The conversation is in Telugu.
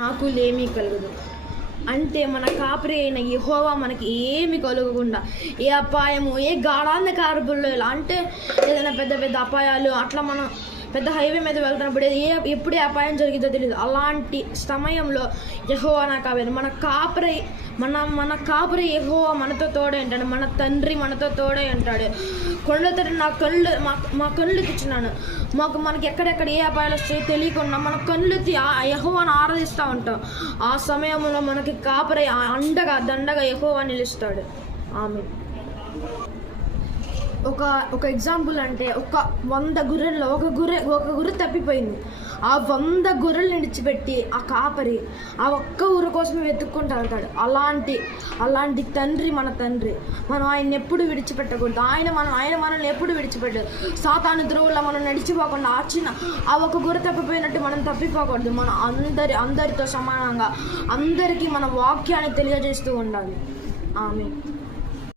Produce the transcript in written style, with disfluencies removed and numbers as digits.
నాకు లేమీ కలుగదు. అంటే మన కాపరి అయిన యెహోవా మనకి ఏమి కలగకుండా, ఏ అపాయము, ఏ గాఢాంధకారపుల్లో అంటే ఏదైనా పెద్ద పెద్ద అపాయాలు అట్లా మనం పెద్ద హైవే మీద వెళ్తున్నప్పుడు ఎప్పుడు అపాయం జరిగిందో తెలియదు. అలాంటి సమయంలో యెహోవా నా కాపరి, మన కాపరి యెహోవా మనతో తోడే అంటాడు. మన తండ్రి మనతో తోడే అంటాడు. కొండతో మా కళ్ళు తెచ్చినాను. మనకి ఎక్కడెక్కడ ఏ అపాయాలు వస్తాయో తెలియకుండా మన కళ్ళు యెహోవాను ఆరాధిస్తూ ఉంటాం. ఆ సమయంలో మనకి కాపరి అండగా దండగా యెహోవా నిలుస్తాడు. ఆమేన్. ఒక ఎగ్జాంపుల్ అంటే 100 గొర్రెల్లో ఒక గొర్రె తప్పిపోయింది. ఆ 100 గొర్రెలు విడిచిపెట్టి ఆ కాపరి ఆ ఒక్క ఊరు కోసం వెతుక్కుంటూ వెళ్తాడు. అలాంటి తండ్రి మన తండ్రి. మనం ఆయన ఎప్పుడు విడిచిపెట్టకూడదు. ఆయన మనల్ని ఎప్పుడు విడిచిపెట్టదు. సాతాను ద్రోవుల్లో మనం నడిచిపోకుండా ఆ ఒక గొర్రె తప్పిపోయినట్టు మనం తప్పిపోకూడదు. మనం అందరితో సమానంగా అందరికీ మన వాక్యాన్ని తెలియజేస్తూ ఉండాలి. ఆమేన్.